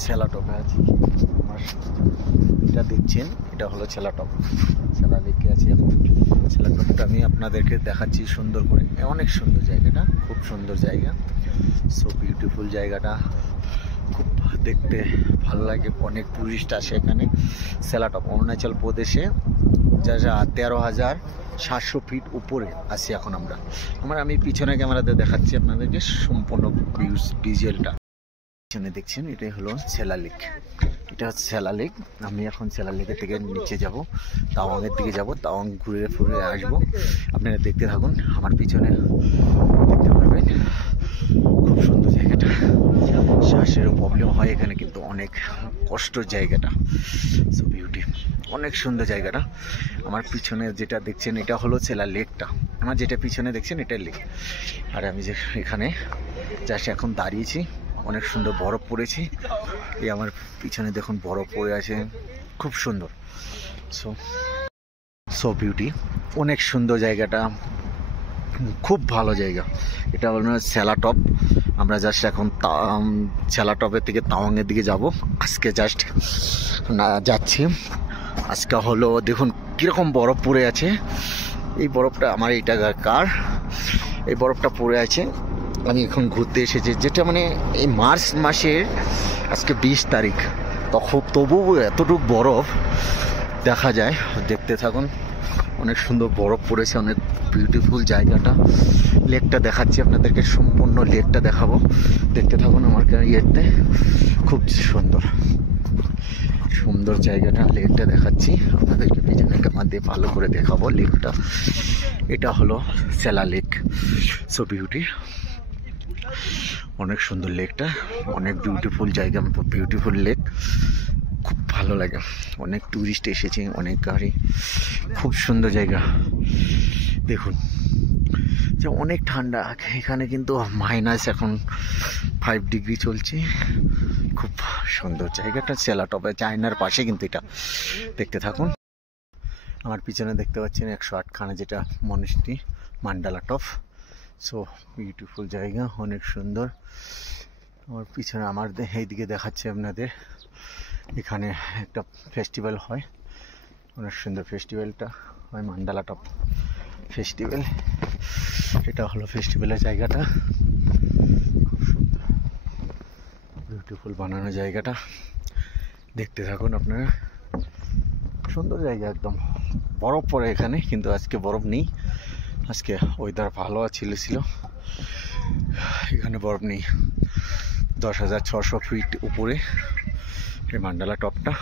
সেলা টপে আছি। আমার এটা দেখছেন, এটা হলো সেলা টপ। সেলা লেকে আছি এখন। সেলা টপটা আমি আপনাদেরকে দেখাচ্ছি সুন্দর করে। অনেক সুন্দর জায়গাটা, খুব সুন্দর জায়গা, সো বিউটিফুল জায়গাটা, খুব দেখতে ভালো লাগে। অনেক টুরিস্ট আসে এখানে। সেলা টপ অরুণাচল প্রদেশে, যা 13,700 ফিট উপরে আছি এখন আমরা। আমি পিছনে ক্যামেরাতে দেখাচ্ছি আপনাদেরকে সম্পূর্ণ ভিজুয়ালটা। পিছনে দেখছেন, এটাই হলো সেলা লেক। এটা হচ্ছে সেলা লেক। আমি এখন সেলা লেকের থেকে নিচে যাব, তাওয়াংয়ের দিকে যাব। তাওয়াং ঘুরে ফুরে আসবো। আপনারা দেখতে থাকুন, আমার পিছনে দেখতে পারবেন। খুব সুন্দর জায়গাটা, শ্বাসেরও প্রবলেম হয় এখানে, কিন্তু অনেক কষ্টের জায়গাটা। সো বিউটি, অনেক সুন্দর জায়গাটা। আমার পিছনে যেটা দেখছেন, এটা হলো সেলা লেকটা। আমার যেটা পিছনে দেখছেন, এটা লেক। আর আমি যে এখানে জাস্ট এখন দাঁড়িয়েছি, অনেক সুন্দর বরফ পড়েছে। এই আমার পিছনে দেখুন বরফ পড়ে আছে, খুব সুন্দর। সো বিউটি, অনেক সুন্দর জায়গাটা, খুব ভালো জায়গা। এটা হলো সেলা টপ। আমরা জাস্ট এখন সেলা টপের থেকে তাওয়াংয়ের দিকে যাব। আজকে জাস্ট যাচ্ছি। আজকে হলো দেখুন কীরকম বরফ পড়ে আছে। এই বরফটা আমার এইটা কার, এই বরফটা পড়ে আছে। আমি এখন ঘুরতে এসেছি, যেটা এই মার্চ মাসের আজকে 20 তারিখ, তবু এতটুকু বরফ দেখা যায়। দেখতে থাকুন, অনেক সুন্দর বরফ পড়েছে, অনেক বিউটিফুল জায়গাটা। লেকটা দেখাচ্ছি আপনাদেরকে, সম্পূর্ণ লেকটা দেখাবো। দেখতে থাকুন আমার ইয়েতে, খুব সুন্দর সুন্দর জায়গাটা। লেকটা দেখাচ্ছি আপনাদেরকে, পিছনে ক্যামেরা দিয়ে ভালো করে দেখাবো লেকটা। এটা হলো সেলা লেক। সো বিউটি, অনেক সুন্দর লেকটা, অনেক বিউটিফুল জায়গা, বিউটিফুল লেক, খুব ভালো লাগে। অনেক টুরিস্ট এসেছে, অনেক গাড়ি, খুব সুন্দর জায়গা। দেখুন যে অনেক ঠান্ডা এখানে, কিন্তু মাইনাস এখন 5 ডিগ্রি চলছে। খুব সুন্দর জায়গাটা, সেলা টপে, চায়নার পাশে কিন্তু এটা। দেখতে থাকুন। আমার পিছনে দেখতে পাচ্ছেন 108খানা যেটা monastery, mandala top. So beautiful জায়গা, অনেক সুন্দর। আমার পিছনে আমার এইদিকে দেখাচ্ছে আপনাদের, এখানে একটা ফেস্টিভ্যাল হয়, অনেক সুন্দর ফেস্টিভ্যালটা হয়, মান্ডালা টপ ফেস্টিভ্যাল। এটা হলো ফেস্টিভ্যালের জায়গাটা, খুব সুন্দর বিউটিফুল বানানো জায়গাটা। দেখতে থাকুন আপনারা, সুন্দর জায়গা একদম। বরফ পড়ে এখানে, কিন্তু আজকে বরফ নেই। আজকে ওয়েদার ভালো ছিল। এখানে বরফ নেই। 10,600 ফিট উপরে এই মান্ডালা টপটা।